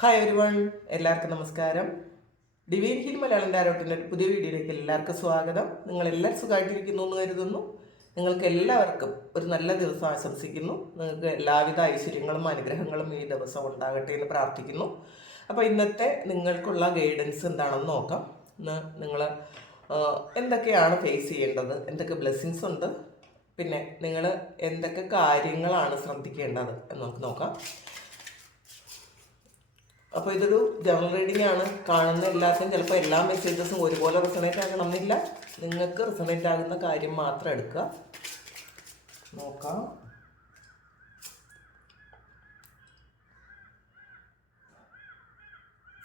Hi everyone, എല്ലാവർക്കും നമസ്കാരം. Divine heal Malayalam ടാരോട്ടിൻ്റെ ഒരു പുതിയ വീഡിയോയിലേക്ക് എല്ലാവർക്കും സ്വാഗതം. നിങ്ങളെല്ലാവരും സുഖമായിട്ടിരിക്കുന്നു എന്ന് കരുതുന്നു. നിങ്ങൾക്ക് എല്ലാവർക്കും ഒരു നല്ല ദിവസം ആശംസിക്കുന്നു. നിങ്ങൾക്ക് എല്ലാവിധ ഐശ്വര്യങ്ങളും അനുഗ്രഹങ്ങളും ഈ ദിവസം ഉണ്ടാകട്ടെ എന്ന് പ്രാർത്ഥിക്കുന്നു. അപ്പോൾ ഇന്നത്തെ നിങ്ങൾക്കുള്ള ഗൈഡൻസ് എന്താണെന്ന് നോക്കാം. ഇന്ന് നിങ്ങൾ എന്തൊക്കെയാണ് ഫേസ് ചെയ്യേണ്ടത്, എന്തൊക്കെ ബ്ലെസ്സിങ്സ് ഉണ്ട്, പിന്നെ നിങ്ങൾ എന്തൊക്കെ കാര്യങ്ങളാണ് ശ്രദ്ധിക്കേണ്ടത് എന്ന് നമുക്ക് നോക്കാം. അപ്പോൾ ഇതൊരു ജനറൽ റീഡിംഗ് ആണ്. കാണുന്ന എല്ലാവർക്കും ചിലപ്പോൾ എല്ലാ മെസ്സേജസും ഒരുപോലെ റിസണേറ്റ് ആകണമെന്നില്ല. നിങ്ങൾക്ക് റിസണേറ്റ് ആകുന്ന കാര്യം മാത്രം എടുക്കുക. നോക്കാം.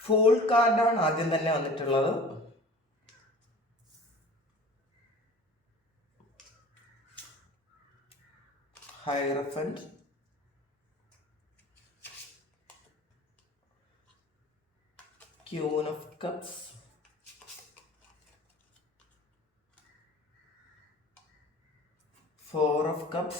ഫൂൾ കാർഡാണ് ആദ്യം തന്നെ വന്നിട്ടുള്ളത്. ഹൈറഫന്റ്, Queen of Cups, Four of Cups,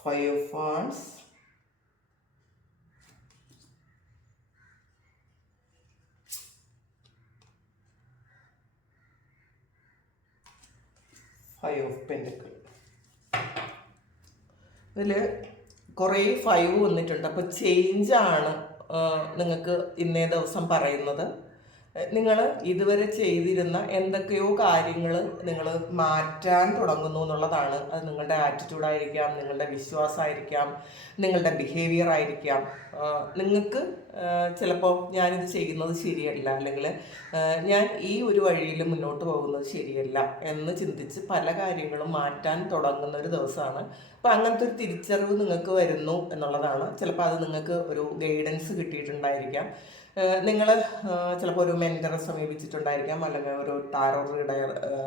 Five of Wands, Five of Pentacles. ഇതിൽ കുറേ 5 വന്നിട്ടുണ്ട്. അപ്പോൾ ചേഞ്ചാണ് നിങ്ങൾക്ക് ഇന്നേ ദിവസം പറയുന്നത്. നിങ്ങൾ ഇതുവരെ ചെയ്തിരുന്ന എന്തൊക്കെയോ കാര്യങ്ങൾ നിങ്ങൾ മാറ്റാൻ തുടങ്ങുന്നു എന്നുള്ളതാണ്. അത് നിങ്ങളുടെ ആറ്റിറ്റ്യൂഡായിരിക്കാം, നിങ്ങളുടെ വിശ്വാസമായിരിക്കാം, നിങ്ങളുടെ ബിഹേവിയർ ആയിരിക്കാം. നിങ്ങൾക്ക് ചിലപ്പോൾ ഞാനിത് ചെയ്യുന്നത് ശരിയല്ല, അല്ലെങ്കിൽ ഞാൻ ഈ ഒരു വഴിയിൽ മുന്നോട്ട് പോകുന്നത് ശരിയല്ല എന്ന് ചിന്തിച്ച് പല കാര്യങ്ങളും മാറ്റാൻ തുടങ്ങുന്ന ഒരു ദിവസമാണ്. അപ്പോൾ അങ്ങനത്തെ ഒരു തിരിച്ചറിവ് നിങ്ങൾക്ക് വരുന്നു എന്നുള്ളതാണ്. ചിലപ്പോൾ അത് നിങ്ങൾക്ക് ഒരു ഗൈഡൻസ് കിട്ടിയിട്ടുണ്ടായിരിക്കാം. നിങ്ങൾ ചിലപ്പോൾ ഒരു മെൻറ്ററെ സമീപിച്ചിട്ടുണ്ടായിരിക്കാം, അല്ലെങ്കിൽ ഒരു ടാരോ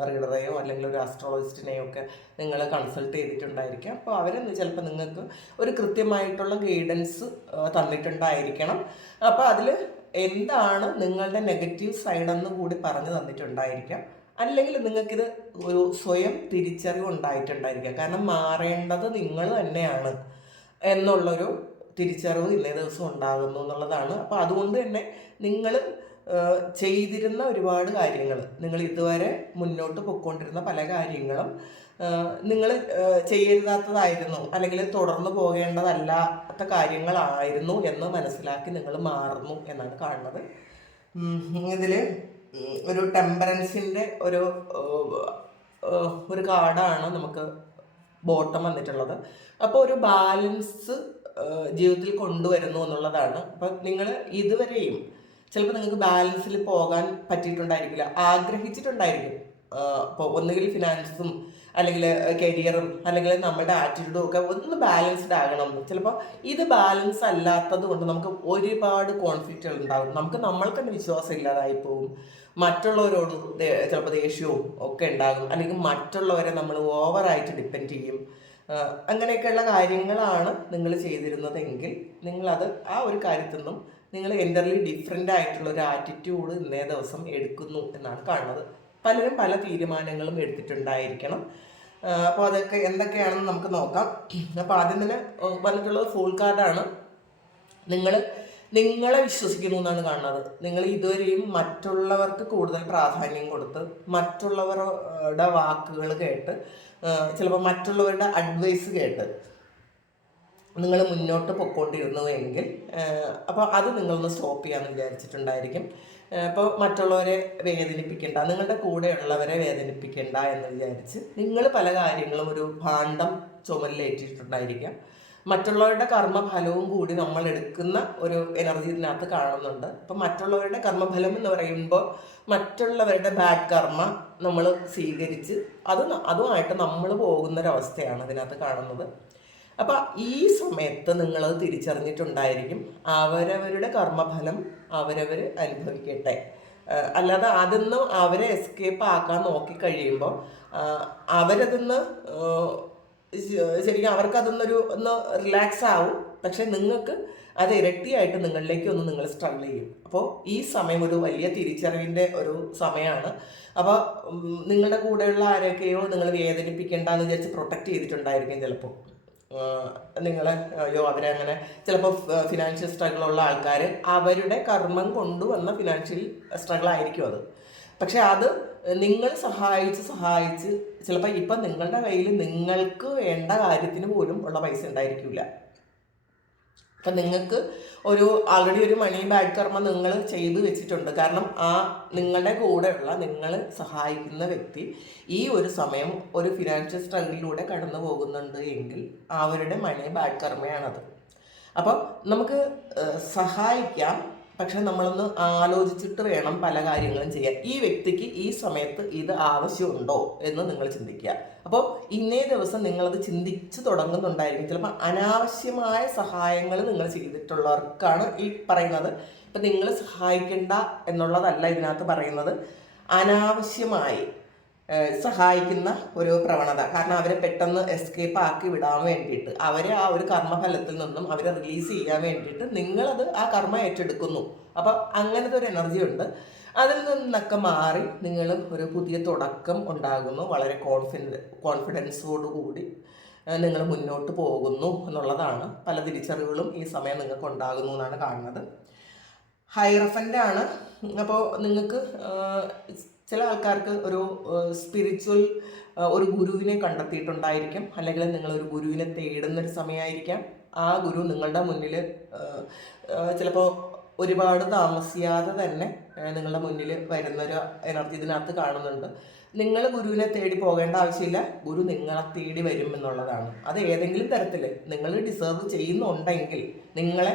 റീഡറെയോ അല്ലെങ്കിൽ ഒരു ആസ്ട്രോളജിസ്റ്റിനെയോ ഒക്കെ നിങ്ങൾ കൺസൾട്ട് ചെയ്തിട്ടുണ്ടായിരിക്കാം. അപ്പോൾ അവരെന്ന് ചിലപ്പോൾ നിങ്ങൾക്ക് ഒരു കൃത്യമായിട്ടുള്ള ഗൈഡൻസ് തന്നിട്ടുണ്ടായിരിക്കണം. അപ്പോൾ അതിൽ എന്താണ് നിങ്ങളുടെ നെഗറ്റീവ് സൈഡെന്ന് കൂടി പറഞ്ഞു തന്നിട്ടുണ്ടായിരിക്കാം. അല്ലെങ്കിൽ നിങ്ങൾക്കിത് ഒരു സ്വയം തിരിച്ചറിവ് ഉണ്ടായിട്ടുണ്ടായിരിക്കാം. കാരണം മാറേണ്ടത് നിങ്ങൾ തന്നെയാണ് എന്നുള്ളൊരു തിരിച്ചറിവ് ഇന്നേ ദിവസം ഉണ്ടാകുന്നു എന്നുള്ളതാണ്. അപ്പോൾ അതുകൊണ്ട് തന്നെ നിങ്ങൾ ചെയ്തിരുന്ന ഒരുപാട് കാര്യങ്ങൾ, നിങ്ങൾ ഇതുവരെ മുന്നോട്ട് പൊയ്ക്കൊണ്ടിരുന്ന പല കാര്യങ്ങളും നിങ്ങൾ ചെയ്യരുതാത്തതായിരുന്നു, അല്ലെങ്കിൽ തുടർന്ന് പോകേണ്ടതല്ലാത്ത കാര്യങ്ങളായിരുന്നു എന്ന് മനസ്സിലാക്കി നിങ്ങൾ മാറുന്നു എന്നാണ് കാണുന്നത്. ഇതിൽ ഒരു ടെമ്പറൻസിൻ്റെ ഒരു കാർഡാണ് നമുക്ക് ബോട്ടം വന്നിട്ടുള്ളത്. അപ്പോൾ ഒരു ബാലൻസ് ജീവിതത്തിൽ കൊണ്ടുവരുന്നു എന്നുള്ളതാണ്. അപ്പം നിങ്ങൾ ഇതുവരെയും ചിലപ്പോൾ നിങ്ങൾക്ക് ബാലൻസിൽ പോകാൻ പറ്റിയിട്ടുണ്ടായിരിക്കില്ല, ആഗ്രഹിച്ചിട്ടുണ്ടായിരിക്കും. ഇപ്പോൾ ഒന്നുകിൽ ഫിനാൻസും അല്ലെങ്കിൽ കരിയറും അല്ലെങ്കിൽ നമ്മുടെ ആറ്റിറ്റ്യൂഡും ഒക്കെ ഒന്ന് ബാലൻസ്ഡ് ആകണം. ചിലപ്പോൾ ഇത് ബാലൻസ് അല്ലാത്തത് കൊണ്ട് നമുക്ക് ഒരുപാട് കോൺഫ്ലിക്റ്റുകൾ ഉണ്ടാകും. നമ്മൾക്ക് തന്നെ വിശ്വാസം ഇല്ലാതായി പോകും. മറ്റുള്ളവരോട് ചിലപ്പോൾ ദേഷ്യവും ഒക്കെ ഉണ്ടാകും, അല്ലെങ്കിൽ മറ്റുള്ളവരെ നമ്മൾ ഓവറായിട്ട് ഡിപ്പെൻഡ് ചെയ്യും. അങ്ങനെയൊക്കെയുള്ള കാര്യങ്ങളാണ് നിങ്ങൾ ചെയ്തിരുന്നതെങ്കിൽ നിങ്ങളത് ആ ഒരു കാര്യത്തിൽ നിന്നും നിങ്ങൾ എൻ്റർലി ഡിഫറെൻ്റ് ആയിട്ടുള്ള ഒരു ആറ്റിറ്റ്യൂഡ് ഇന്നേ ദിവസം എടുക്കുന്നു എന്നാണ് കാണുന്നത്. പലരും പല തീരുമാനങ്ങളും എടുത്തിട്ടുണ്ടായിരിക്കണം. അപ്പോൾ അതൊക്കെ എന്തൊക്കെയാണെന്ന് നമുക്ക് നോക്കാം. അപ്പോൾ ആദ്യം തന്നെ വന്നിട്ടുള്ളത് ഫൂൾ കാർഡാണ്. നിങ്ങളെ വിശ്വസിക്കുന്നു എന്നാണ് കാണുന്നത്. നിങ്ങൾ ഇതുവരെയും മറ്റുള്ളവർക്ക് കൂടുതൽ പ്രാധാന്യം കൊടുത്ത് മറ്റുള്ളവരുടെ വാക്കുകൾ കേട്ട് ചിലപ്പോൾ മറ്റുള്ളവരുടെ അഡ്വൈസ് കേട്ട് നിങ്ങൾ മുന്നോട്ട് പൊയ്ക്കൊണ്ടിരുന്നുവെങ്കിൽ അപ്പോൾ അത് നിങ്ങളൊന്ന് സ്റ്റോപ്പ് ചെയ്യാമെന്ന് വിചാരിച്ചിട്ടുണ്ടായിരിക്കും. അപ്പോൾ മറ്റുള്ളവരെ വേദനിപ്പിക്കേണ്ട, നിങ്ങളുടെ കൂടെയുള്ളവരെ വേദനിപ്പിക്കേണ്ട എന്ന് വിചാരിച്ച് നിങ്ങൾ പല കാര്യങ്ങളും ഒരു ഭാണ്ഡം ചുമലിലേറ്റിട്ടുണ്ടായിരിക്കാം. മറ്റുള്ളവരുടെ കർമ്മഫലവും കൂടി നമ്മൾ എടുക്കുന്ന ഒരു എനർജി ഇതിനകത്ത് കാണുന്നുണ്ട്. അപ്പം മറ്റുള്ളവരുടെ കർമ്മഫലം എന്ന് പറയുമ്പോൾ മറ്റുള്ളവരുടെ ബാഡ് കർമ്മ നമ്മൾ സ്വീകരിച്ച് അതുമായിട്ട് നമ്മൾ പോകുന്നൊരവസ്ഥയാണ് ഇതിനകത്ത് കാണുന്നത്. അപ്പം ഈ സമയത്ത് നിങ്ങളത് തിരിച്ചറിഞ്ഞിട്ടുണ്ടായിരിക്കും. അവരവരുടെ കർമ്മഫലം അവരവർ അനുഭവിക്കട്ടെ, അല്ലാതെ അതിന്ന് അവരെ എസ്കേപ്പ് ആക്കാൻ നോക്കിക്കഴിയുമ്പോൾ അവരതിന്ന് ശരിക്കും അവർക്കതൊന്നൊരു ഒന്ന് റിലാക്സ് ആവും. പക്ഷെ നിങ്ങൾക്ക് അത് ഇരട്ടിയായിട്ട് നിങ്ങളിലേക്ക് ഒന്ന് നിങ്ങൾ സ്ട്രഗിൾ ചെയ്യും. അപ്പോൾ ഈ സമയം ഒരു വലിയ തിരിച്ചറിവിൻ്റെ ഒരു സമയമാണ്. അപ്പോൾ നിങ്ങളുടെ കൂടെയുള്ള ആരെയൊക്കെയോ നിങ്ങൾ വേദനിപ്പിക്കേണ്ടെന്ന് വിചാരിച്ച് പ്രൊട്ടക്റ്റ് ചെയ്തിട്ടുണ്ടായിരിക്കും ചിലപ്പോൾ. നിങ്ങളെ അയ്യോ അവരങ്ങനെ ചിലപ്പോൾ ഫിനാൻഷ്യൽ സ്ട്രഗിളുള്ള ആൾക്കാർ അവരുടെ കർമ്മം കൊണ്ടുവന്ന ഫിനാൻഷ്യൽ സ്ട്രഗിൾ ആയിരിക്കും അത്. പക്ഷെ അത് നിങ്ങൾ സഹായിച്ച് ചിലപ്പോൾ ഇപ്പം നിങ്ങളുടെ കയ്യിൽ നിങ്ങൾക്ക് വേണ്ട കാര്യത്തിന് പോലും ഉള്ള പൈസ ഉണ്ടായിരിക്കില്ല. അപ്പം നിങ്ങൾക്ക് ആൾറെഡി ഒരു മണി ബാഡ് കർമ്മ നിങ്ങൾ ചെയ്ത് വെച്ചിട്ടുണ്ട്. കാരണം നിങ്ങളുടെ കൂടെയുള്ള നിങ്ങൾ സഹായിക്കുന്ന വ്യക്തി ഈ ഒരു സമയം ഒരു ഫിനാൻഷ്യൽ സ്ട്രഗിളിലൂടെ കടന്നു പോകുന്നുണ്ട് എങ്കിൽ അവരുടെ മണി ബാഡ് കർമ്മയാണത്. അപ്പോൾ നമുക്ക് സഹായിക്കാം, പക്ഷെ നമ്മളൊന്ന് ആലോചിച്ചിട്ട് വേണം പല കാര്യങ്ങളും ചെയ്യാൻ. ഈ വ്യക്തിക്ക് ഈ സമയത്ത് ഇത് ആവശ്യമുണ്ടോ എന്ന് നിങ്ങൾ ചിന്തിക്കുക. അപ്പോൾ ഇന്നേ ദിവസം നിങ്ങളത് ചിന്തിച്ച് തുടങ്ങുന്നുണ്ടായിരിക്കും. ചിലപ്പോൾ അനാവശ്യമായ സഹായങ്ങൾ നിങ്ങൾ ചെയ്തിട്ടുള്ളവർക്കാണ് ഈ പറയുന്നത്. ഇപ്പം നിങ്ങൾ സഹായിക്കേണ്ട എന്നുള്ളതല്ല ഇതിനകത്ത് പറയുന്നത്, അനാവശ്യമായി സഹായിക്കുന്ന ഒരു പ്രവണത. കാരണം അവരെ പെട്ടെന്ന് എസ്കേപ്പ് ആക്കി വിടാൻ വേണ്ടിയിട്ട്, അവരെ ആ ഒരു കർമ്മഫലത്തിൽ നിന്നും അവരെ റിലീസ് ചെയ്യാൻ വേണ്ടിയിട്ട് നിങ്ങളത് ആ കർമ്മ ഏറ്റെടുക്കുന്നു. അപ്പം അങ്ങനത്തെ ഒരു എനർജി ഉണ്ട്. അതിൽ നിന്നൊക്കെ മാറി നിങ്ങൾ ഒരു പുതിയ തുടക്കം ഉണ്ടാകുന്നു. വളരെ കോൺഫിഡൻസോടുകൂടി നിങ്ങൾ മുന്നോട്ട് പോകുന്നു എന്നുള്ളതാണ്. പല തിരിച്ചറിവുകളും ഈ സമയം നിങ്ങൾക്ക് ഉണ്ടാകുന്നു എന്നാണ് കാണുന്നത്. ഹൈറഫൻ്റാണ്. അപ്പോൾ നിങ്ങൾക്ക് ചില ആൾക്കാർക്ക് ഒരു സ്പിരിച്വൽ ഒരു ഗുരുവിനെ കണ്ടെത്തിയിട്ടുണ്ടായിരിക്കും, അല്ലെങ്കിൽ നിങ്ങളൊരു ഗുരുവിനെ തേടുന്നൊരു സമയമായിരിക്കാം. ആ ഗുരു നിങ്ങളുടെ മുന്നിൽ ചിലപ്പോൾ ഒരുപാട് താമസിയാതെ തന്നെ നിങ്ങളുടെ മുന്നിൽ വരുന്നൊരു എനർജി ഇതിനകത്ത് കാണുന്നുണ്ട്. നിങ്ങൾ ഗുരുവിനെ തേടി പോകേണ്ട ആവശ്യമില്ല, ഗുരു നിങ്ങളെ തേടി വരും എന്നുള്ളതാണ്. അത് ഏതെങ്കിലും തരത്തിൽ നിങ്ങൾ ഡിസേർവ് ചെയ്യുന്നുണ്ടെങ്കിൽ, നിങ്ങളെ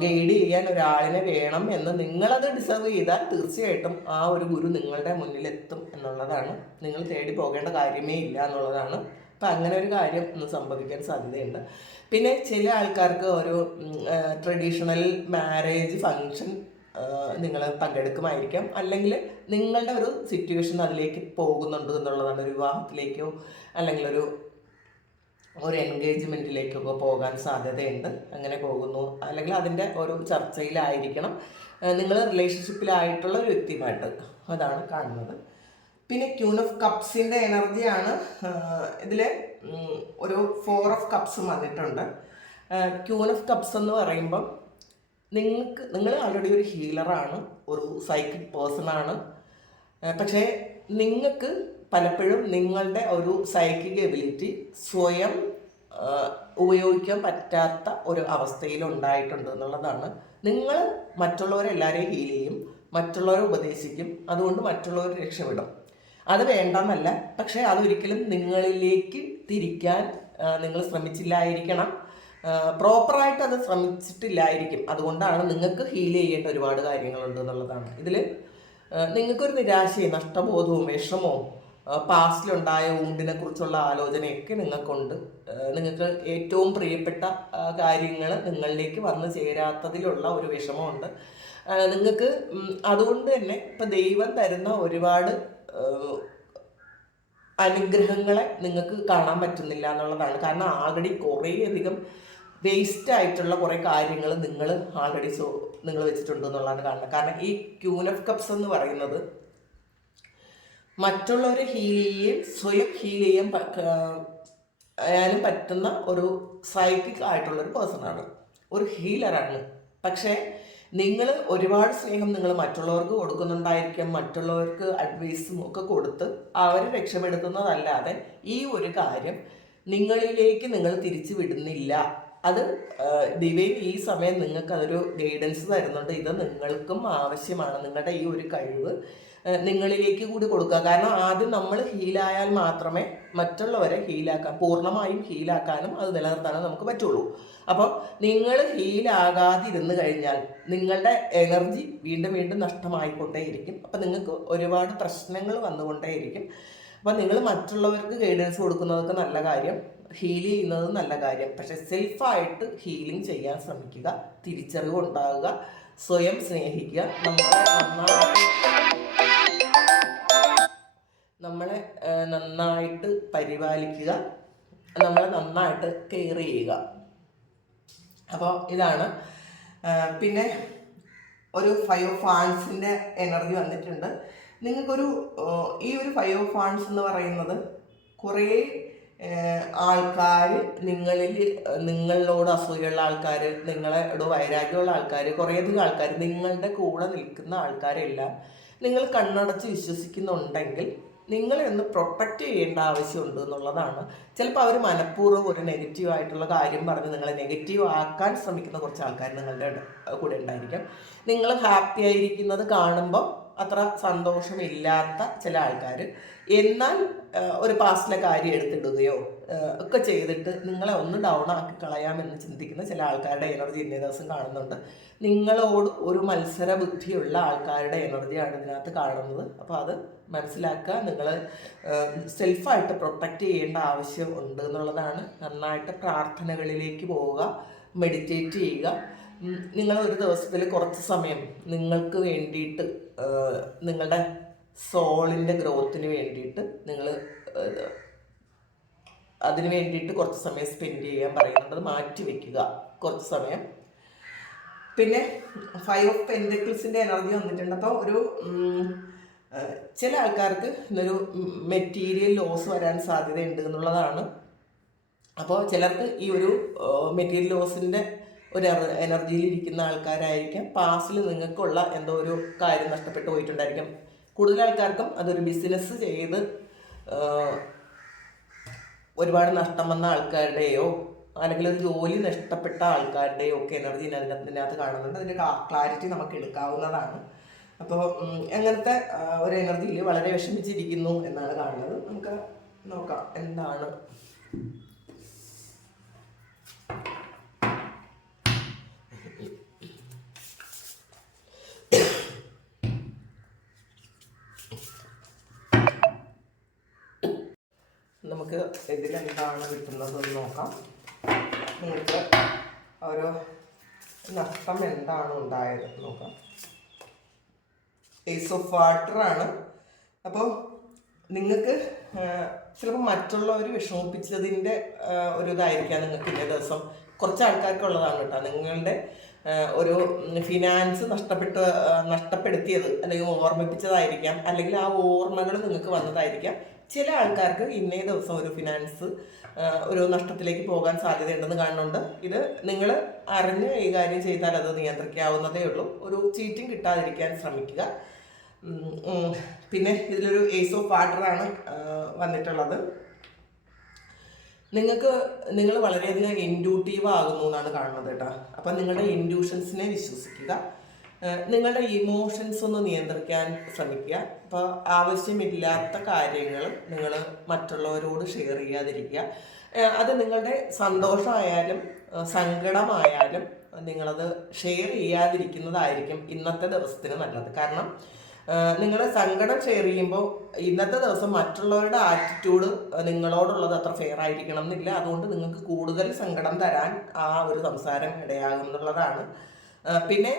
ഗൈഡ് ചെയ്യാൻ ഒരാളിനെ വേണം എന്ന് നിങ്ങളത് ഡിസേർവ് ചെയ്താൽ തീർച്ചയായിട്ടും ആ ഒരു ഗുരു നിങ്ങളുടെ മുന്നിലെത്തും എന്നുള്ളതാണ്. നിങ്ങൾ തേടി പോകേണ്ട കാര്യമേ ഇല്ല എന്നുള്ളതാണ്. അപ്പം അങ്ങനെ ഒരു കാര്യം ഒന്ന് സംഭവിക്കാൻ സാധ്യതയുണ്ട്. പിന്നെ ചില ആൾക്കാർക്ക് ഒരു ട്രഡീഷണൽ മാരേജ് ഫങ്ഷൻ നിങ്ങൾ പങ്കെടുക്കുമായിരിക്കാം, അല്ലെങ്കിൽ നിങ്ങളുടെ ഒരു സിറ്റുവേഷൻ അതിലേക്ക് പോകുന്നുണ്ട് എന്നുള്ളതാണ്. ഒരു വിവാഹത്തിലേക്കോ അല്ലെങ്കിൽ ഒരു എൻഗേജ്മെൻറ്റിലേക്കൊക്കെ പോകാൻ സാധ്യതയുണ്ട്. അങ്ങനെ പോകുന്നു, അല്ലെങ്കിൽ അതിൻ്റെ ഒരു ചർച്ചയിലായിരിക്കണം നിങ്ങൾ റിലേഷൻഷിപ്പിലായിട്ടുള്ള ഒരു വ്യക്തിയുമായിട്ട്. അതാണ് കാണുന്നത്. പിന്നെ ക്യൂൻ ഓഫ് കപ്സിൻ്റെ എനർജിയാണ് ഇതിൽ. ഒരു 4 ഓഫ് കപ്സും വന്നിട്ടുണ്ട്. ക്യൂൻ ഓഫ് കപ്സ് എന്ന് പറയുമ്പം നിങ്ങൾ ആൾറെഡി ഒരു ഹീലറാണ്, ഒരു സൈക്കിക് പേഴ്സണാണ്. പക്ഷേ നിങ്ങൾക്ക് പലപ്പോഴും നിങ്ങളുടെ ഒരു സൈക്കിക് എബിലിറ്റി സ്വയം ഉപയോഗിക്കാൻ പറ്റാത്ത ഒരു അവസ്ഥയിൽ ഉണ്ടായിട്ടുണ്ട് എന്നുള്ളതാണ്. നിങ്ങൾ മറ്റുള്ളവരെല്ലാവരെയും ഹീൽ ചെയ്യും, മറ്റുള്ളവരെ ഉപദേശിക്കും, അതുകൊണ്ട് മറ്റുള്ളവർ രക്ഷപ്പെടും. അത് വേണ്ടെന്നല്ല, പക്ഷേ അതൊരിക്കലും നിങ്ങളിലേക്ക് തിരിക്കാൻ നിങ്ങൾ ശ്രമിച്ചില്ലായിരിക്കണം, പ്രോപ്പറായിട്ട് അത് ശ്രമിച്ചിട്ടില്ലായിരിക്കും. അതുകൊണ്ടാണ് നിങ്ങൾക്ക് ഹീൽ ചെയ്യേണ്ട ഒരുപാട് കാര്യങ്ങളുണ്ട് എന്നുള്ളതാണ്. ഇതിൽ നിങ്ങൾക്കൊരു നിരാശയും നഷ്ടബോധവും വിഷമവും പാസ്റ്റിലുണ്ടായ ഊണ്ടിനെ കുറിച്ചുള്ള ആലോചനയൊക്കെ നിങ്ങൾക്കുണ്ട്. നിങ്ങൾക്ക് ഏറ്റവും പ്രിയപ്പെട്ട കാര്യങ്ങൾ നിങ്ങളിലേക്ക് വന്നു ചേരാത്തതിലുള്ള ഒരു വിഷമമുണ്ട് നിങ്ങൾക്ക്. അതുകൊണ്ട് തന്നെ ഇപ്പം ദൈവം തരുന്ന ഒരുപാട് അനുഗ്രഹങ്ങളെ നിങ്ങൾക്ക് കാണാൻ പറ്റുന്നില്ല എന്നുള്ളതാണ്. കാരണം ആൾറെഡി കുറേയധികം വേസ്റ്റ് ആയിട്ടുള്ള കുറേ കാര്യങ്ങൾ നിങ്ങൾ ആൾറെഡി നിങ്ങൾ വെച്ചിട്ടുണ്ട് എന്നുള്ളതാണ് കാണുന്നത്. കാരണം ഈ ക്യൂൻ ഓഫ് കപ്സ് എന്ന് പറയുന്നത് മറ്റുള്ളവരെ ഹീൽ ചെയ്യുകയും സ്വയം ഹീൽ ചെയ്യാൻ പറ്റുന്ന ഒരു സൈക്കിക് ആയിട്ടുള്ളൊരു പേഴ്സണാണ്, ഒരു ഹീലറാണ്. പക്ഷേ നിങ്ങൾ ഒരുപാട് സ്നേഹം നിങ്ങൾ മറ്റുള്ളവർക്ക് കൊടുക്കുന്നുണ്ടായിരിക്കും, മറ്റുള്ളവർക്ക് അഡ്വൈസും ഒക്കെ കൊടുത്ത് അവരെ രക്ഷപ്പെടുത്തുന്നതല്ലാതെ ഈ ഒരു കാര്യം നിങ്ങളിലേക്ക് നിങ്ങൾ തിരിച്ചു വിടുന്നില്ല. അത് ഡിവൈൻ ഈ സമയം നിങ്ങൾക്ക് അതൊരു ഗൈഡൻസ് തരുന്നുണ്ട്. ഇത് നിങ്ങൾക്കും ആവശ്യമാണ്. നിങ്ങളുടെ ഈ ഒരു കഴിവ് നിങ്ങളിലേക്ക് കൂടി കൊടുക്കുക. കാരണം ആദ്യം നമ്മൾ ഹീലായാൽ മാത്രമേ മറ്റുള്ളവരെ പൂർണ്ണമായും ഹീലാക്കാനും അത് നിലനിർത്താനും നമുക്ക് പറ്റുള്ളൂ. അപ്പോൾ നിങ്ങൾ ഹീലാകാതിരുന്ന് കഴിഞ്ഞാൽ നിങ്ങളുടെ എനർജി വീണ്ടും വീണ്ടും നഷ്ടമായിക്കൊണ്ടേയിരിക്കും. അപ്പം നിങ്ങൾക്ക് ഒരുപാട് പ്രശ്നങ്ങൾ വന്നുകൊണ്ടേയിരിക്കും. അപ്പം നിങ്ങൾ മറ്റുള്ളവർക്ക് ഗൈഡൻസ് കൊടുക്കുന്നതൊക്കെ നല്ല കാര്യം, ഹീൽ ചെയ്യുന്നത് നല്ല കാര്യം. പക്ഷെ സെൽഫായിട്ട് ഹീലിംഗ് ചെയ്യാൻ ശ്രമിക്കുക, തിരിച്ചറിവ് ഉണ്ടാകുക, സ്വയം സ്നേഹിക്കുക, നമ്മളെ നന്നായിട്ട് പരിപാലിക്കുക, നമ്മളെ നന്നായിട്ട് കെയർ ചെയ്യുക. അപ്പോൾ ഇതാണ്. പിന്നെ ഒരു 5 ഓഫ് വാൻഡ്സിൻ്റെ എനർജി വന്നിട്ടുണ്ട്. നിങ്ങൾക്കൊരു ഈ ഒരു 5 ഓഫ് വാൻഡ്സ് എന്ന് പറയുന്നത് കുറേ ആൾക്കാർ നിങ്ങളോട് അസൂയുള്ള ആൾക്കാർ, നിങ്ങളോട് വൈരാഗ്യമുള്ള ആൾക്കാർ, കുറേയധികം ആൾക്കാർ നിങ്ങളുടെ കൂടെ നിൽക്കുന്ന ആൾക്കാരെല്ലാം നിങ്ങൾ കണ്ണടച്ച് വിശ്വസിക്കുന്നുണ്ടെങ്കിൽ നിങ്ങളെ ഒന്ന് പ്രൊട്ടക്റ്റ് ചെയ്യേണ്ട ആവശ്യമുണ്ട് എന്നുള്ളതാണ്. ചിലപ്പോൾ അവർ മനഃപൂർവ്വം ഒരു നെഗറ്റീവായിട്ടുള്ള കാര്യം പറഞ്ഞ് നിങ്ങളെ നെഗറ്റീവ് ആക്കാൻ ശ്രമിക്കുന്ന കുറച്ച് ആൾക്കാർ നിങ്ങളുടെ കൂടെ ഉണ്ടായിരിക്കും. നിങ്ങൾ ഹാപ്പി ആയിരിക്കുന്നത് കാണുമ്പോൾ അത്ര സന്തോഷമില്ലാത്ത ചില ആൾക്കാർ, എന്നാൽ ഒരു പാസ്റ്റിലെ കാര്യം എടുത്തിടുകയോ ഒക്കെ ചെയ്തിട്ട് നിങ്ങളെ ഒന്ന് ഡൗൺ ആക്കി കളയാമെന്ന് ചിന്തിക്കുന്ന ചില ആൾക്കാരുടെ എനർജി ഇന്നേ ദിവസം കാണുന്നുണ്ട്. നിങ്ങളോട് ഒരു മത്സര ബുദ്ധിയുള്ള ആൾക്കാരുടെ എനർജിയാണ് ഇതിനകത്ത് കാണുന്നത്. അപ്പോൾ അത് മനസ്സിലാക്കുക. നിങ്ങൾ സെൽഫായിട്ട് പ്രൊട്ടക്റ്റ് ചെയ്യേണ്ട ആവശ്യം ഉണ്ട് എന്നുള്ളതാണ്. നന്നായിട്ട് പ്രാർത്ഥനകളിലേക്ക് പോവുക, മെഡിറ്റേറ്റ് ചെയ്യുക. നിങ്ങൾ ഒരു ദിവസത്തിൽ കുറച്ച് സമയം നിങ്ങൾക്ക് വേണ്ടിയിട്ട്, നിങ്ങളുടെ സോളിൻ്റെ ഗ്രോത്തിന് വേണ്ടിയിട്ട് നിങ്ങൾ അതിന് വേണ്ടിയിട്ട് കുറച്ച് സമയം സ്പെൻഡ് ചെയ്യാൻ പറയുന്നുണ്ട്. അത് മാറ്റി വയ്ക്കുക കുറച്ച് സമയം. പിന്നെ 5 ഓഫ് പെൻറ്റക്കിൾസിൻ്റെ എനർജി വന്നിട്ടുണ്ട്. അപ്പോൾ ഒരു ചില ആൾക്കാർക്ക് ഇന്നൊരു മെറ്റീരിയൽ ലോസ് വരാൻ സാധ്യതയുണ്ട് എന്നുള്ളതാണ്. അപ്പോൾ ചിലർക്ക് ഈ ഒരു മെറ്റീരിയൽ ലോസിൻ്റെ ഒരു എനർജിയിൽ ഇരിക്കുന്ന ആൾക്കാരായിരിക്കാം. പാസ്റ്റിൽ നിങ്ങൾക്കുള്ള എന്തോ ഒരു കാര്യം നഷ്ടപ്പെട്ടു പോയിട്ടുണ്ടായിരിക്കും. കൂടുതൽ ആൾക്കാർക്കും അതൊരു ബിസിനസ് ചെയ്ത് ഒരുപാട് നഷ്ടം വന്ന ആൾക്കാരുടെയോ അല്ലെങ്കിൽ ഒരു ജോലി നഷ്ടപ്പെട്ട ആൾക്കാരുടെയോ ഒക്കെ എനർജി ഇതിനകത്ത് കാണുന്നുണ്ട്. അതിൻ്റെ ക്ലാരിറ്റി നമുക്ക് എടുക്കാവുന്നതാണ്. അപ്പോൾ അങ്ങനത്തെ ഒരു എനർജിയിൽ വളരെ വിഷമിച്ചിരിക്കുന്നു എന്നാണ് കാണുന്നത്. നമുക്ക് നോക്കാം എന്താണ്. നമുക്ക് ഇതിലെന്താണ് കിട്ടുന്നതെന്ന് നോക്കാം. നിങ്ങൾക്ക് ഓരോ നഷ്ടം എന്താണ് ഉണ്ടായത് നോക്കാം. ഏസ് ഓഫ് വാട്ടറാണ്. അപ്പോൾ നിങ്ങൾക്ക് ചിലപ്പോൾ മറ്റുള്ളവർ വിഷമിപ്പിച്ചതിൻ്റെ ഒരു ഇതായിരിക്കാം നിങ്ങൾക്ക് ഇന്നേ ദിവസം. കുറച്ച് ആൾക്കാർക്കുള്ളതാണ് കേട്ടോ. നിങ്ങളുടെ ഒരു ഫിനാൻസ് നഷ്ടപ്പെടുത്തിയത് അല്ലെങ്കിൽ ഓർമ്മിപ്പിച്ചതായിരിക്കാം, അല്ലെങ്കിൽ ആ ഓർമ്മകൾ നിങ്ങൾക്ക് വന്നതായിരിക്കാം. ചില ആൾക്കാർക്ക് ഇന്നേ ദിവസം ഒരു ഫിനാൻസ് ഒരു നഷ്ടത്തിലേക്ക് പോകാൻ സാധ്യതയുണ്ടെന്ന് കാണുന്നുണ്ട്. ഇത് നിങ്ങൾ അറിഞ്ഞ് കൈകാര്യം ചെയ്താൽ അത് നിയന്ത്രിക്കാവുന്നതേ ഉള്ളൂ. ഒരു ചീറ്റിംഗ് കിട്ടാതിരിക്കാൻ ശ്രമിക്കുക. പിന്നെ ഇതിലൊരു ഏസ് ഓഫ് വാട്ടറാണ് വന്നിട്ടുള്ളത്. നിങ്ങൾ വളരെയധികം ഇൻഡ്യൂട്ടീവ് ആകുന്നു എന്നാണ് കാണുന്നത് കേട്ടോ. അപ്പം നിങ്ങളുടെ ഇൻഡ്യൂഷൻസിനെ വിശ്വസിക്കുക. നിങ്ങളുടെ ഇമോഷൻസ് ഒന്ന് നിയന്ത്രിക്കാൻ ശ്രമിക്കുക. അപ്പോൾ ആവശ്യമില്ലാത്ത കാര്യങ്ങൾ നിങ്ങൾ മറ്റുള്ളവരോട് ഷെയർ ചെയ്യാതിരിക്കുക. അത് നിങ്ങളുടെ സന്തോഷമായാലും സങ്കടമായാലും നിങ്ങളത് ഷെയർ ചെയ്യാതിരിക്കുന്നതായിരിക്കും ഇന്നത്തെ ദിവസത്തിന് നല്ലത്. കാരണം നിങ്ങൾ സങ്കടം ഷെയർ ചെയ്യുമ്പോൾ ഇന്നത്തെ ദിവസം മറ്റുള്ളവരുടെ ആറ്റിറ്റ്യൂഡ് നിങ്ങളോടുള്ളത് അത്ര ഫെയർ ആയിരിക്കണം എന്നില്ല. അതുകൊണ്ട് നിങ്ങൾക്ക് കൂടുതൽ സങ്കടം തരാൻ ആ ഒരു സംസാരം ഇടയാകും എന്നുള്ളതാണ്. പിന്നെ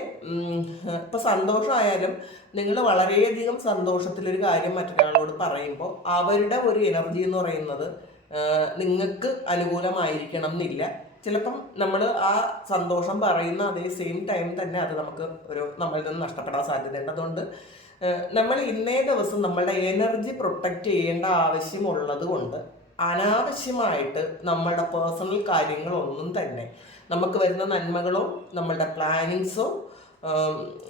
ഇപ്പോൾ സന്തോഷമായാലും നിങ്ങൾ വളരെയധികം സന്തോഷത്തിലൊരു കാര്യം മറ്റൊരാളോട് പറയുമ്പോൾ അവരുടെ ഒരു എനർജി എന്ന് പറയുന്നത് നിങ്ങൾക്ക് അനുകൂലമായിരിക്കണം എന്നില്ല. ചിലപ്പം നമ്മൾ ആ സന്തോഷം പറയുന്ന അതേ സെയിം ടൈം തന്നെ അത് നമുക്ക് നമ്മളിൽ നിന്ന് നഷ്ടപ്പെടാൻ സാധ്യതയുണ്ട്. അതുകൊണ്ട് നമ്മൾ ഇന്നേ ദിവസം നമ്മളുടെ എനർജി പ്രൊട്ടക്റ്റ് ചെയ്യേണ്ട ആവശ്യമുള്ളത് കൊണ്ട് അനാവശ്യമായിട്ട് നമ്മളുടെ പേഴ്സണൽ കാര്യങ്ങളൊന്നും തന്നെ, നമുക്ക് വരുന്ന നന്മകളോ നമ്മളുടെ പ്ലാനിങ്സോ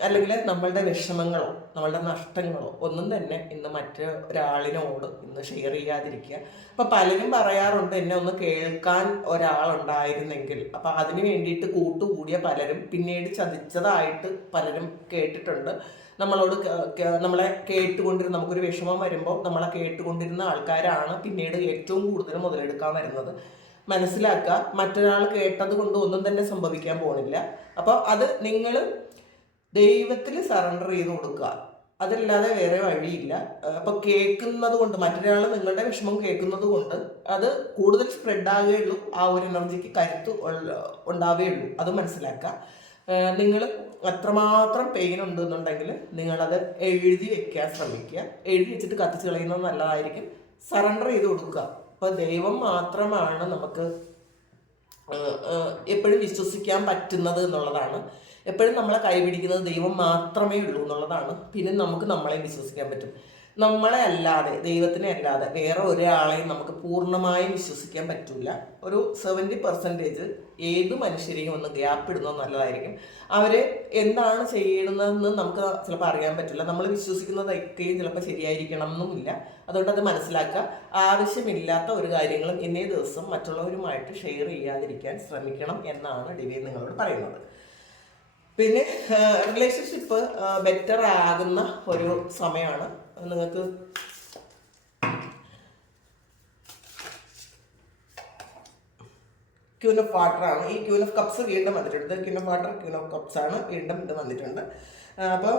അല്ലെങ്കിൽ നമ്മളുടെ വിഷമങ്ങളോ നമ്മളുടെ നഷ്ടങ്ങളോ ഒന്നും തന്നെ ഇന്ന് മറ്റൊരാളിനോട് ഇന്ന് ഷെയർ ചെയ്യാതിരിക്കുക. അപ്പം പലരും പറയാറുണ്ട്, എന്നെ ഒന്ന് കേൾക്കാൻ ഒരാളുണ്ടായിരുന്നെങ്കിൽ. അപ്പം അതിന് വേണ്ടിയിട്ട് കൂട്ടുകൂടിയ പലരും പിന്നീട് ചതിച്ചതായിട്ട് പലരും കേട്ടിട്ടുണ്ട്. നമ്മളെ കേട്ടുകൊണ്ടിരുന്ന, നമുക്കൊരു വിഷമം വരുമ്പോൾ നമ്മളെ കേട്ടുകൊണ്ടിരുന്ന ആൾക്കാരാണ് പിന്നീട് ഏറ്റവും കൂടുതൽ മുതലെടുക്കാൻ വരുന്നത്. മനസ്സിലാക്കുക, മറ്റൊരാൾ കേട്ടത് കൊണ്ട് ഒന്നും തന്നെ സംഭവിക്കാൻ പോകുന്നില്ല. അപ്പോൾ അത് നിങ്ങൾ ദൈവത്തിൽ സറണ്ടർ ചെയ്ത് കൊടുക്കുക, അതല്ലാതെ വേറെ വഴിയില്ല. അപ്പോൾ കേൾക്കുന്നത് കൊണ്ട്, മറ്റൊരാൾ നിങ്ങളുടെ വിഷമം കേൾക്കുന്നത് കൊണ്ട് അത് കൂടുതൽ സ്പ്രെഡ് ആവുകയുള്ളൂ, ആ ഒരു എനർജിക്ക് കരുത്ത് ഉണ്ടാവുകയുള്ളൂ. അത് മനസ്സിലാക്കുക. നിങ്ങൾ അത്രമാത്രം പെയിൻ ഉണ്ടെന്നുണ്ടെങ്കിൽ നിങ്ങളത് എഴുതി വെക്കാൻ ശ്രമിക്കുക. എഴുതി വെച്ചിട്ട് കത്തിച്ച് കളയുന്നത് നല്ലതായിരിക്കും. സറണ്ടർ ചെയ്ത് കൊടുക്കുക. അപ്പോൾ ദൈവം മാത്രമാണ് നമുക്ക് എപ്പോഴും വിശ്വസിക്കാൻ പറ്റുന്നത് എന്നുള്ളതാണ്. എപ്പോഴും നമ്മളെ കൈപിടിക്കുന്നത് ദൈവം മാത്രമേ ഉള്ളൂ എന്നുള്ളതാണ്. പിന്നെ നമുക്ക് നമ്മളെ വിശ്വസിക്കാൻ പറ്റും. നമ്മളെ അല്ലാതെ, ദൈവത്തിനെ അല്ലാതെ വേറെ ഒരാളെയും നമുക്ക് പൂർണ്ണമായും വിശ്വസിക്കാൻ പറ്റില്ല. ഒരു 70% ഏത് മനുഷ്യരെയും ഒന്ന് ഗ്യാപ്പ് ഇടുന്നത് നല്ലതായിരിക്കും. അവർ എന്താണ് ചെയ്യുന്നതെന്ന് നമുക്ക് ചിലപ്പോൾ അറിയാൻ പറ്റില്ല. നമ്മൾ വിശ്വസിക്കുന്നതൊക്കെയും ചിലപ്പോൾ ശരിയായിരിക്കണം എന്നുമില്ല. അതുകൊണ്ട് അത് മനസ്സിലാക്കുക. ആവശ്യമില്ലാത്ത ഒരു കാര്യങ്ങളും ഇന്നേ ദിവസം മറ്റുള്ളവരുമായിട്ട് ഷെയർ ചെയ്യാതിരിക്കാൻ ശ്രമിക്കണം എന്നാണ് ഡിവൈൻ നിങ്ങളോട് പറയുന്നത്. പിന്നെ റിലേഷൻഷിപ്പ് ബെറ്റർ ആകുന്ന ഒരു സമയമാണ്. നിങ്ങൾക്ക് ക്യൂൻ ഓഫ് വാട്ടർ ആണ്. ഈ ക്യൂൻ ഓഫ് കപ്സ് വീണ്ടും വന്നിട്ടുണ്ട്. Queen of water, queen of cups ആണ് വീണ്ടും ഇത് വന്നിട്ടുണ്ട്. അപ്പോൾ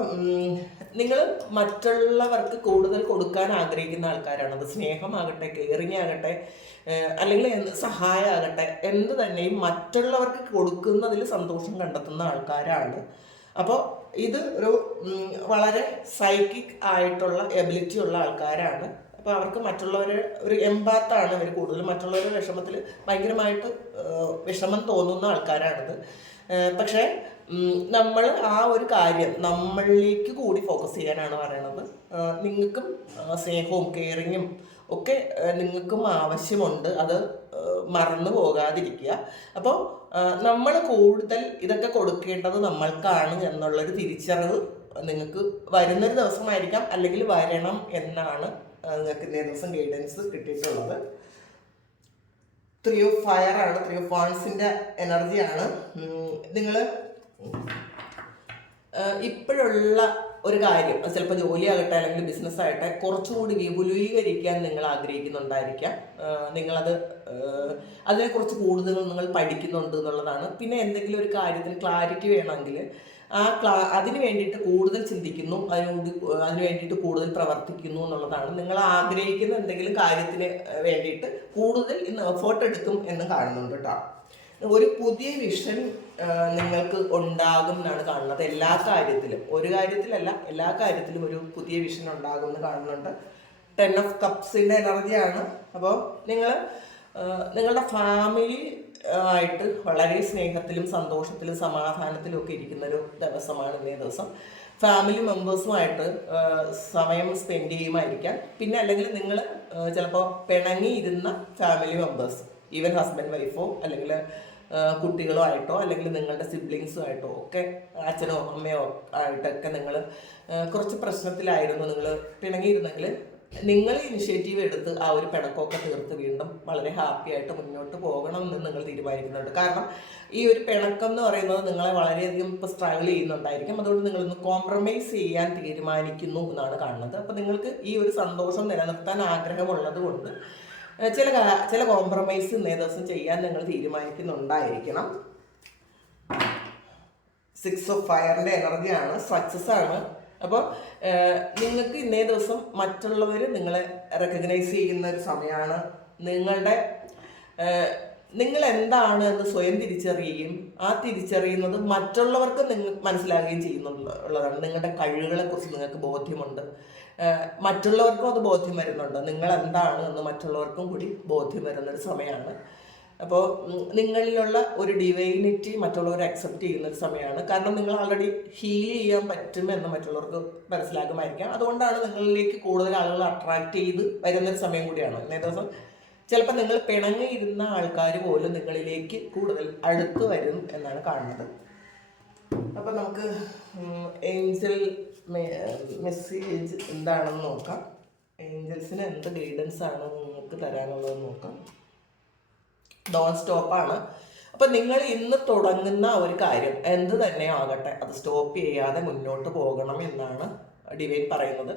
നിങ്ങൾ മറ്റുള്ളവർക്ക് കൂടുതൽ കൊടുക്കാൻ ആഗ്രഹിക്കുന്ന ആൾക്കാരാണ്. അത് സ്നേഹമാകട്ടെ, കെയറിങ് ആകട്ടെ, അല്ലെങ്കിൽ സഹായമാകട്ടെ, എന്ത് തന്നെയും മറ്റുള്ളവർക്ക് കൊടുക്കുന്നതിൽ സന്തോഷം കണ്ടെത്തുന്ന ആൾക്കാരാണ്. അപ്പോൾ ഇത് ഒരു വളരെ സൈക്കിക് ആയിട്ടുള്ള എബിലിറ്റി ഉള്ള ആൾക്കാരാണ്. അപ്പോൾ അവർക്ക് മറ്റുള്ളവരെ ഒരു എംപാത്താണ് അവർ കൂടുതലും. മറ്റുള്ളവരുടെ വിഷമത്തിൽ ഭയങ്കരമായിട്ട് വിഷമം തോന്നുന്ന ആൾക്കാരാണിത്. പക്ഷേ നമ്മൾ ആ ഒരു കാര്യം നമ്മളിലേക്ക് കൂടി ഫോക്കസ് ചെയ്യാനാണ് പറയണത്. നിങ്ങൾക്കും സ്നേഹവും കെയറിങ്ങും ഒക്കെ നിങ്ങൾക്കും ആവശ്യമുണ്ട്. അത് മറന്നു പോകാതിരിക്കുക. അപ്പോൾ നമ്മൾ കൂടുതൽ ഇതൊക്കെ കൊടുക്കേണ്ടത് നമ്മൾക്കാണ് എന്നുള്ളൊരു തിരിച്ചറിവ് നിങ്ങൾക്ക് വരുന്നൊരു ദിവസമായിരിക്കാം, അല്ലെങ്കിൽ വരണം എന്നാണ് നിങ്ങൾക്ക് ഇന്നേ ദിവസം ഗൈഡൻസ് കിട്ടിയിട്ടുള്ളത്. 3 ഓഫ് ഫയർ ആണ്. 3 ഓഫ് വാൺസിൻ്റെ എനർജിയാണ്. നിങ്ങൾ ഇപ്പോഴുള്ള ഒരു കാര്യം, അത് ചിലപ്പോൾ ജോലിയാകട്ടെ അല്ലെങ്കിൽ ബിസിനസ്സാകട്ടെ, കുറച്ചുകൂടി വിപുലീകരിക്കാൻ നിങ്ങൾ ആഗ്രഹിക്കുന്നുണ്ടായിരിക്കാം. നിങ്ങളത് അതിനെക്കുറിച്ച് കൂടുതൽ നിങ്ങൾ പഠിക്കുന്നുണ്ട് എന്നുള്ളതാണ്. പിന്നെ എന്തെങ്കിലും ഒരു കാര്യത്തിന് ക്ലാരിറ്റി വേണമെങ്കിൽ അതിന് വേണ്ടിയിട്ട് കൂടുതൽ ചിന്തിക്കുന്നു, അതിന് വേണ്ടിയിട്ട് കൂടുതൽ പ്രവർത്തിക്കുന്നു എന്നുള്ളതാണ്. നിങ്ങൾ ആഗ്രഹിക്കുന്ന എന്തെങ്കിലും കാര്യത്തിന് വേണ്ടിയിട്ട് കൂടുതൽ ഇന്ന് എഫേർട്ട് എടുക്കും എന്ന് കാണുന്നുണ്ട് കേട്ടോ. ഒരു പുതിയ വിഷൻ നിങ്ങൾക്ക് ഉണ്ടാകും എന്നാണ് കാണുന്നത്. എല്ലാ കാര്യത്തിലും, ഒരു കാര്യത്തിലല്ല, എല്ലാ കാര്യത്തിലും ഒരു പുതിയ വിഷൻ ഉണ്ടാകും എന്ന് കാണുന്നുണ്ട്. 10 ഓഫ് കപ്സിൻ്റെ എനർജിയാണ്. അപ്പോൾ നിങ്ങളുടെ ഫാമിലി ആയിട്ട് വളരെ സ്നേഹത്തിലും സന്തോഷത്തിലും സമാധാനത്തിലും ഒക്കെ ഇരിക്കുന്നൊരു ദിവസമാണ് ഇന്നേ ദിവസം. ഫാമിലി മെമ്പേഴ്സുമായിട്ട് സമയം സ്പെൻഡ് ചെയ്യുമായിരിക്കാം. പിന്നെ അല്ലെങ്കിൽ നിങ്ങൾ ചിലപ്പോൾ പിണങ്ങിയിരുന്ന ഫാമിലി മെമ്പേഴ്സ്, ഈവൻ ഹസ്ബൻഡ് വൈഫോ അല്ലെങ്കിൽ കുട്ടികളോ ആയിട്ടോ അല്ലെങ്കിൽ നിങ്ങളുടെ സിബ്ലിങ്സുമായിട്ടോ ഒക്കെ, അച്ഛനോ അമ്മയോ ആയിട്ടൊക്കെ നിങ്ങൾ കുറച്ച് പ്രശ്നത്തിലായിരുന്നു, നിങ്ങൾ പിണങ്ങിയിരുന്നെങ്കിൽ നിങ്ങൾ ഇനിഷ്യേറ്റീവ് എടുത്ത് ആ ഒരു പിണക്കമൊക്കെ തീർത്ത് വീണ്ടും വളരെ ഹാപ്പി ആയിട്ട് മുന്നോട്ട് പോകണം എന്ന് നിങ്ങൾ തീരുമാനിക്കുന്നുണ്ട്. കാരണം ഈ ഒരു പിണക്കം എന്ന് പറയുന്നത് നിങ്ങളെ വളരെയധികം ഇപ്പോൾ സ്ട്രഗിൾ ചെയ്യുന്നുണ്ടായിരിക്കും. അതുകൊണ്ട് നിങ്ങളൊന്ന് കോംപ്രമൈസ് ചെയ്യാൻ തീരുമാനിക്കുന്നു എന്നാണ് കാണുന്നത്. അപ്പോൾ നിങ്ങൾക്ക് ഈ ഒരു സന്തോഷം നിലനിർത്താൻ ആഗ്രഹമുള്ളത് കൊണ്ട് ചില കോംപ്രമൈസ് ഇന്നേ ദിവസം ചെയ്യാൻ നിങ്ങൾ തീരുമാനിക്കുന്നുണ്ടായിരിക്കണം. 6 ഓഫ് ഫയറിൻ്റെ എനർജിയാണ്. സക്സസ് ആണ്. അപ്പോൾ നിങ്ങൾക്ക് ഇന്നേ ദിവസം മറ്റുള്ളവർ നിങ്ങളെ റെക്കഗ്നൈസ് ചെയ്യുന്ന ഒരു സമയമാണ്. നിങ്ങൾ എന്താണ് എന്ന് സ്വയം തിരിച്ചറിയുകയും ആ തിരിച്ചറിയുന്നത് മറ്റുള്ളവർക്ക് മനസ്സിലാകുകയും ചെയ്യുന്നുള്ളതാണ്. നിങ്ങളുടെ കഴിവുകളെക്കുറിച്ച് നിങ്ങൾക്ക് ബോധ്യമുണ്ട്, മറ്റുള്ളവർക്കും അത് ബോധ്യം വരുന്നുണ്ട്. നിങ്ങൾ എന്താണ് എന്ന് മറ്റുള്ളവർക്കും കൂടി ബോധ്യം വരുന്നൊരു സമയമാണ്. അപ്പോൾ നിങ്ങളിലുള്ള ഒരു ഡിവൈനിറ്റി മറ്റുള്ളവർ അക്സെപ്റ്റ് ചെയ്യുന്നൊരു സമയമാണ്. കാരണം നിങ്ങൾ ആൾറെഡി ഹീൽ ചെയ്യാൻ പറ്റുമെന്ന് മറ്റുള്ളവർക്ക് മനസ്സിലാകുമായിരിക്കാം. അതുകൊണ്ടാണ് നിങ്ങളിലേക്ക് കൂടുതൽ ആളുകൾ അട്രാക്റ്റ് ചെയ്ത് വരുന്നൊരു സമയം കൂടിയാണ് ഇന്നേ ദിവസം. ചിലപ്പോൾ നിങ്ങൾ പിണങ്ങിയിരുന്ന ആൾക്കാർ പോലും നിങ്ങളിലേക്ക് കൂടുതൽ അടുത്ത് വരും എന്നാണ് കാണുന്നത്. അപ്പം നമുക്ക് ഏഞ്ചൽ മെസ്സേജ് എന്താണെന്ന് നോക്കാം. ഏഞ്ചൽസിന് എന്ത് ഗൈഡൻസ് ആണ് നിങ്ങൾക്ക് തരാനുള്ളതെന്ന് നോക്കാം. ഡോൺ സ്റ്റോപ്പാണ്. അപ്പം നിങ്ങൾ ഇന്ന് തുടങ്ങുന്ന ഒരു കാര്യം എന്ത് തന്നെ ആകട്ടെ അത് സ്റ്റോപ്പ് ചെയ്യാതെ മുന്നോട്ട് പോകണം എന്നാണ് ഡിവൈൻ പറയുന്നത്.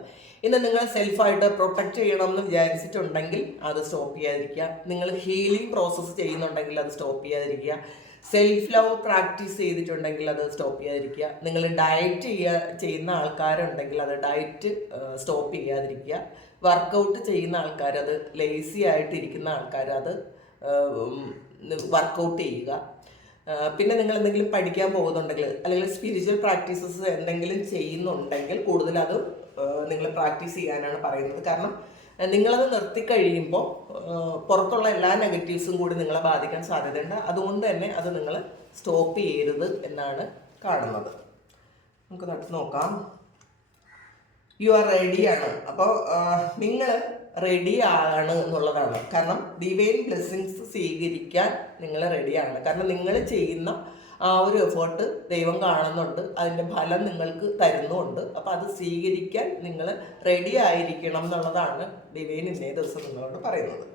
ഇന്ന് നിങ്ങൾ സെൽഫായിട്ട് പ്രൊട്ടക്റ്റ് ചെയ്യണം എന്ന് വിചാരിച്ചിട്ടുണ്ടെങ്കിൽ അത് സ്റ്റോപ്പ് ചെയ്യാതിരിക്കുക. നിങ്ങൾ ഹീലിംഗ് പ്രോസസ്സ് ചെയ്യുന്നുണ്ടെങ്കിൽ അത് സ്റ്റോപ്പ് ചെയ്യാതിരിക്കുക. സെൽഫ് ലവ് പ്രാക്ടീസ് ചെയ്തിട്ടുണ്ടെങ്കിൽ അത് സ്റ്റോപ്പ് ചെയ്യാതിരിക്കുക. നിങ്ങൾ ഡയറ്റ് ചെയ്യുന്ന ആൾക്കാരുണ്ടെങ്കിൽ അത് ഡയറ്റ് സ്റ്റോപ്പ് ചെയ്യാതിരിക്കുക. വർക്കൗട്ട് ചെയ്യുന്ന ആൾക്കാർ, അത് ലേസി ആയിട്ടിരിക്കുന്ന ആൾക്കാർ അത് വർക്കൗട്ട് ചെയ്യുക. പിന്നെ നിങ്ങൾ എന്തെങ്കിലും പഠിക്കാൻ പോകുന്നുണ്ടെങ്കിൽ അല്ലെങ്കിൽ സ്പിരിച്വൽ പ്രാക്ടീസസ് എന്തെങ്കിലും ചെയ്യുന്നുണ്ടെങ്കിൽ കൂടുതൽ അത് നിങ്ങൾ പ്രാക്ടീസ് ചെയ്യാനാണ് പറയുന്നത്. കാരണം നിങ്ങളത് നിർത്തിക്കഴിയുമ്പോൾ പുറത്തുള്ള എല്ലാ നെഗറ്റീവ്സും കൂടി നിങ്ങളെ ബാധിക്കാൻ സാധ്യതയുണ്ട്. അതുകൊണ്ട് തന്നെ അത് നിങ്ങൾ സ്റ്റോപ്പ് ചെയ്യരുത് എന്നാണ് കാണുന്നത്. നമുക്ക് നട്ട് നോക്കാം. യു ആർ റെഡിയാണ്. അപ്പോൾ നിങ്ങൾ റെഡിയാണ് എന്നുള്ളതാണ്. കാരണം ഡിവൈൻ ബ്ലെസ്സിങ്സ് സ്വീകരിക്കാൻ നിങ്ങൾ റെഡിയാണ്. കാരണം നിങ്ങൾ ചെയ്യുന്ന ആ ഒരു എഫേർട്ട് ദൈവം കാണുന്നുണ്ട്, അതിൻ്റെ ഫലം നിങ്ങൾക്ക് തരുന്നുമുണ്ട്. അപ്പോൾ അത് സ്വീകരിക്കാൻ നിങ്ങൾ റെഡി ആയിരിക്കണം എന്നുള്ളതാണ് ഡിവൈൻ ഇന്നേ ദിവസം നിങ്ങളോട് പറയുന്നത്.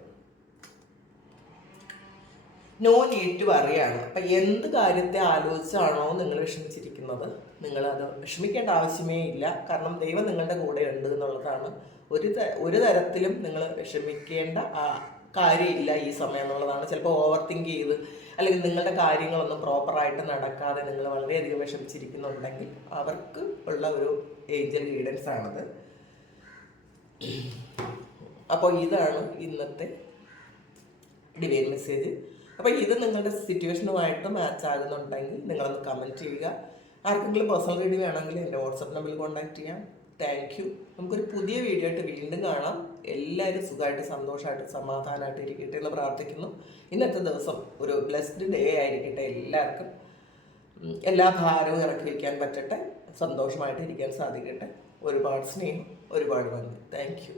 നോ നീഡ് ടു വറിയാണ്. അപ്പം എന്ത് കാര്യത്തെ ആലോചിച്ചാണോ നിങ്ങൾ വിഷമിച്ചിരിക്കുന്നത്, നിങ്ങളത് വിഷമിക്കേണ്ട ആവശ്യമേ ഇല്ല. കാരണം ദൈവം നിങ്ങളുടെ കൂടെ ഉണ്ട് എന്നുള്ളതാണ്. ഒരു തരത്തിലും നിങ്ങൾ വിഷമിക്കേണ്ട കാര്യമില്ല ഈ സമയം എന്നുള്ളതാണ്. ചിലപ്പോൾ ഓവർ തിങ്ക് ചെയ്ത് അല്ലെങ്കിൽ നിങ്ങളുടെ കാര്യങ്ങളൊന്നും പ്രോപ്പറായിട്ട് നടക്കാതെ നിങ്ങൾ വളരെയധികം വിഷമിച്ചിരിക്കുന്നുണ്ടെങ്കിൽ അവർക്ക് ഉള്ള ഒരു ഏഞ്ചൽ ഗൈഡൻസ് ആണത്. അപ്പോൾ ഇതാണ് ഇന്നത്തെ ഡിവൈൻ മെസ്സേജ്. അപ്പോൾ ഇത് നിങ്ങളുടെ സിറ്റുവേഷനുമായിട്ട് മാച്ച് ആകുന്നുണ്ടെങ്കിൽ നിങ്ങളൊന്ന് കമൻറ്റ് ചെയ്യുക. ആർക്കെങ്കിലും പേഴ്സണൽ റീഡിംഗ് വേണമെങ്കിൽ എൻ്റെ വാട്സപ്പ് നമ്പറിൽ കോൺടാക്ട് ചെയ്യാം. Thank you. നമുക്കൊരു പുതിയ വീഡിയോ ആയിട്ട് വീണ്ടും കാണാം. എല്ലാവരും സുഖമായിട്ട് സന്തോഷമായിട്ട് സമാധാനമായിട്ട് ഇരിക്കട്ടെ എന്ന് പ്രാർത്ഥിക്കുന്നു. ഇന്നത്തെ ദിവസം ഒരു ബ്ലെസ്ഡ് ഡേ ആയിരിക്കട്ടെ. എല്ലാവർക്കും എല്ലാ ഭാരവും ഇറക്കി വയ്ക്കാൻ പറ്റട്ടെ, സന്തോഷമായിട്ട് ഇരിക്കാൻ സാധിക്കട്ടെ. ഒരുപാട് സ്നേഹം, ഒരുപാട് നന്ദി. Thank you.